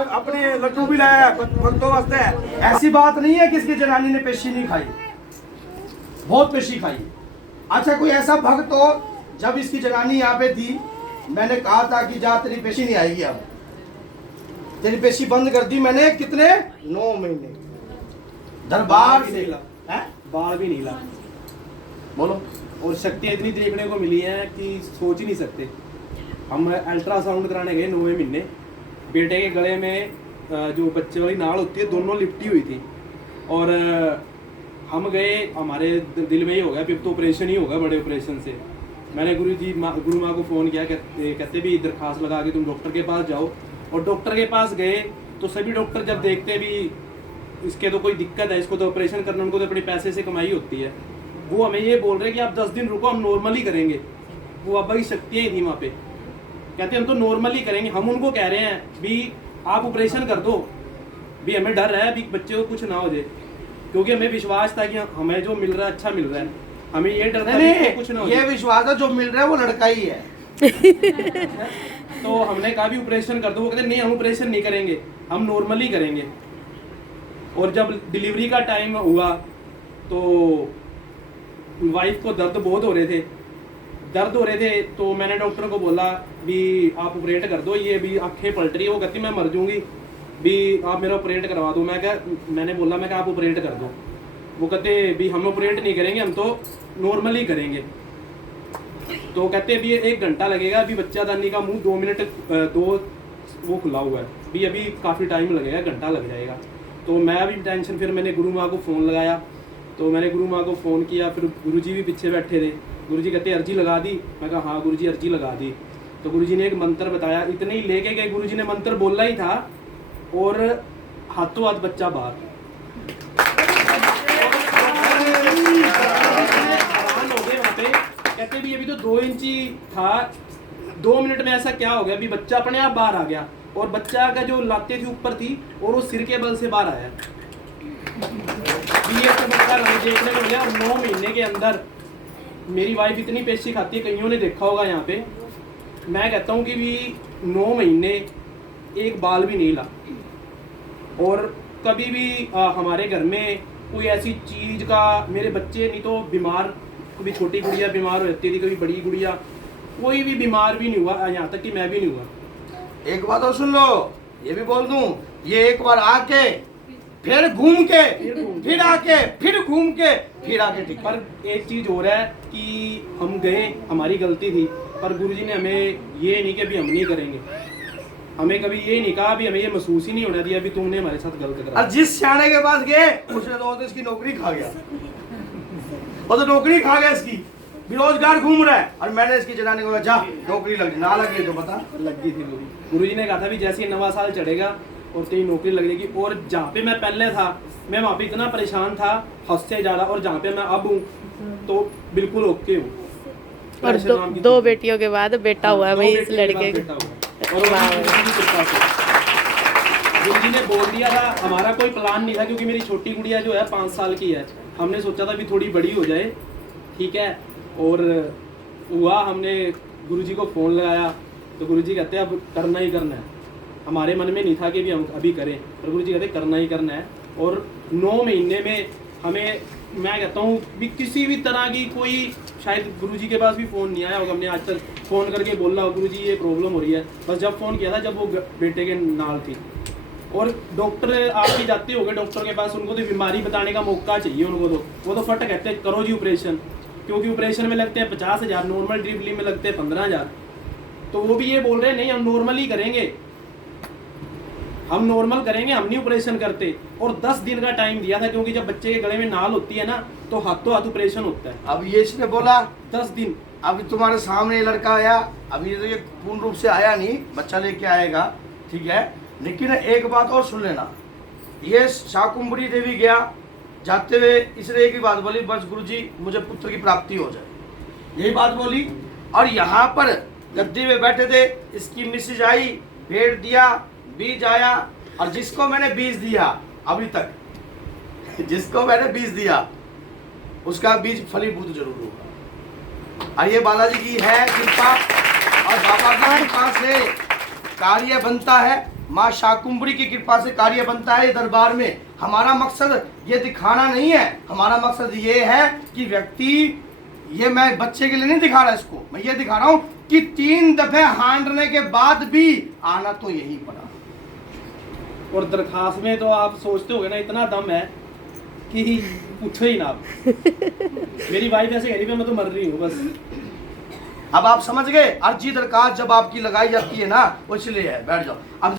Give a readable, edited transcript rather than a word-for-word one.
अपने लड्डू भी लाया भक्तों वास्ते। ऐसी बात नहीं है कि इसकी जनानी ने पेशी नहीं खाई, बहुत पेशी खाई। अच्छा कोई ऐसा भक्त हो, जब इसकी जनानी यहाँ पे थी मैंने कहा था कि जा तेरी पेशी नहीं आएगी, अब तेरी पेशी बंद कर दी मैंने। कितने 9 महीने दरबार से बाल भी नहीं ला। बोलो। और शक्तियाँ इतनी देखने को मिली हैं कि सोच ही नहीं सकते। हम अल्ट्रासाउंड कराने गए 9वें महीने, बेटे के गले में जो बच्चे वाली नाड़ होती है दोनों लिपटी हुई थी। और हम गए, हमारे दिल में ही हो गया फिर तो ऑपरेशन ही होगा, बड़े ऑपरेशन से। मैंने गुरु माँ को फ़ोन किया, कहते भी दरखास्त लगा के तुम डॉक्टर के पास जाओ। और डॉक्टर के पास गए तो सभी डॉक्टर जब देखते भी इसके तो कोई दिक्कत है, इसको तो ऑपरेशन करना, उनको तो अपने पैसे से कमाई होती है, वो हमें ये बोल रहे हैं कि आप 10 दिन रुको, हम नॉर्मली करेंगे। वो बाबा की शक्तियाँ ही थी वहाँ पे, कहते हम तो नॉर्मली करेंगे। हम उनको कह रहे हैं भी आप ऑपरेशन कर दो, भी हमें डर है भी बच्चे को कुछ ना हो जाए, क्योंकि हमें विश्वास था कि हमें जो मिल रहा है अच्छा मिल रहा है। हमें ये डर था कि कुछ ना हो जाए। ये विश्वास है जो मिल रहा है वो लड़का ही है। तो हमने कहा भी ऑपरेशन कर दो, वो कहते नहीं हम ऑपरेशन नहीं करेंगे, हम नॉर्मली करेंगे। और जब डिलीवरी का टाइम हुआ तो वाइफ को दर्द बहुत हो रहे थे, तो मैंने डॉक्टर को बोला भी आप ऑपरेट कर दो, ये भी आंखें पलट रही है। वो कहती मैं मर जाऊंगी, भी आप मेरा ऑपरेट करवा दो। मैंने बोला मैं आप ऑपरेट कर दो। वो कहते भी हम ऑपरेट नहीं करेंगे, हम तो नॉर्मली करेंगे। तो कहते भी 1 घंटा लगेगा, अभी बच्चादानी का मुंह 2 मिनट वो खुला हुआ है, भी अभी काफ़ी टाइम लगेगा, घंटा लग जाएगा। तो मैं भी टेंशन, फिर मैंने गुरु माँ को फ़ोन लगाया। तो मैंने गुरु माँ को फ़ोन किया, फिर गुरुजी भी पीछे बैठे थे। गुरुजी कहते अर्जी लगा दी। मैं कहा हाँ गुरुजी अर्जी लगा दी। तो गुरुजी ने एक मंत्र बताया, इतने ही लेके गए, गुरुजी ने मंत्र बोला ही था और हाथों हाथ बच्चा बाहर। हैरान हो गए वहाँ पे, कहते भी अभी तो 2 इंची था, 2 मिनट में ऐसा क्या हो गया, अभी बच्चा अपने आप बाहर आ गया। और बच्चा का जो लाते थी ऊपर थी और वो सिर के बल से बाहर आया। ये चमत्कार हमें देखने को मिला। और 9 महीने के अंदर मेरी वाइफ इतनी पेशी खाती है, कईयों ने देखा होगा यहाँ पे, मैं कहता हूँ कि भी 9 महीने एक बाल भी नहीं ला। और कभी भी हमारे घर में कोई ऐसी चीज़ का, मेरे बच्चे नहीं तो बीमार, कभी छोटी गुड़िया बीमार हो जाती थी, कभी बड़ी गुड़िया, कोई भी बीमार भी नहीं हुआ, यहाँ तक कि मैं भी नहीं हुआ। एक बात और सुन लो, ये भी बोल दूं, ये एक बार आके फिर घूम के फिर आके फिर घूम के फिर आके ठीक। पर एक चीज़ हो रहा है कि हम गए, हमारी गलती थी, पर गुरुजी ने हमें ये नहीं कि अभी हम नहीं करेंगे, हमें कभी ये नहीं कहा, भी हमें ये महसूस ही नहीं होना दिया भी तुमने हमारे साथ गलत करा। और जिस सियाने के पास गए उसने तो इसकी नौकरी खा गया, वो तो नौकरी खा गया, इसकी बेरोजगार घूम रहा है। और मैंने इसकी जनानी को जा नौकरी लगी, ना लगी तो बता। लगी थी गुरुजी ने कहा था भी जैसे ही नवा साल चढ़ेगा और तेरी नौकरी लग जाएगी। और जहाँ पे मैं पहले था, मैं वहाँ पे इतना परेशान था हद से ज़्यादा, और जहाँ पे मैं अब हूँ तो बिल्कुल ओके हूँ। और 2 बेटियों के बाद बेटा हुआ है भाई इस लड़के का। और गुरुजी ने बोल दिया था, हमारा कोई प्लान नहीं था, क्योंकि मेरी छोटी गुड़िया जो है 5 साल की है, हमने सोचा था भी थोड़ी बड़ी हो जाए, ठीक है। और हुआ, हमने गुरुजी को फ़ोन लगाया तो गुरुजी कहते हैं अब करना ही करना है। हमारे मन में नहीं था कि भी हम अभी करें, पर गुरुजी कहते करना ही करना है। और 9 महीने में हमें, मैं कहता हूँ भी किसी भी तरह की कोई, शायद गुरुजी के पास भी फ़ोन नहीं आया होगा, हमने आज तक फ़ोन करके बोला हो गुरुजी ये प्रॉब्लम हो रही है, बस जब फ़ोन किया था जब वो बेटे के नाल थी। और डॉक्टर आप भी जाते होंगे डॉक्टर के पास, उनको तो बीमारी बताने का मौका चाहिए उनको, तो वो तो फट कहते हैं करो जी ऑपरेशन, क्योंकि ऑपरेशन में लगते हैं 50,000, नॉर्मल डिलीवरी में लगते हैं 15,000। तो वो भी ये बोल रहे हैं नहीं हम नॉर्मल ही करेंगे, हम नॉर्मल करेंगे, हम नहीं ऑपरेशन करते। और 10 दिन का टाइम दिया था, क्योंकि जब बच्चे के गले में नाल होती है ना तो हाथों हाथ ऑपरेशन होता है। अब ये इसने बोला 10 दिन। अभी तुम्हारे सामने लड़का आया, अभी तो ये पूर्ण रूप से आया नहीं, बच्चा लेके आएगा, ठीक है। लेकिन एक बात और सुन लेना, ये शाकुंभरी देवी गया, जाते हुए इसने एक ही बात बोली, बस गुरुजी मुझे पुत्र की प्राप्ति हो जाए, यही बात बोली। और यहाँ पर गद्दी में बैठे थे, इसकी मिसेज आई, भेड़ दिया, बीज आया, और जिसको मैंने बीज दिया अभी तक, जिसको मैंने बीज दिया उसका बीज फलीभूत जरूर होगा। और ये बालाजी की है कृपा और बाबा की कृपा से कार्य बनता है, माँ शाकुंभरी की कृपा से कार्य बनता है दरबार में। हमारा मकसद ये दिखाना नहीं है, हमारा मकसद ये है कि व्यक्ति, ये मैं बच्चे के लिए नहीं दिखा रहा इसको, मैं ये दिखा रहा हूं कि 3 दफे हांडने के बाद भी आना तो यही पड़ा। और दरखास्त में तो आप सोचते होगे ना, इतना दम है कि पूछो ही ना आप। मेरी वाइफ ऐसे कह रही है मैं तो मर रही हूँ बस। अब आप समझ गए, अर्जी दरखास्त जब आपकी लगाई जाती है ना, वो इसलिए है। बैठ जाओ अब।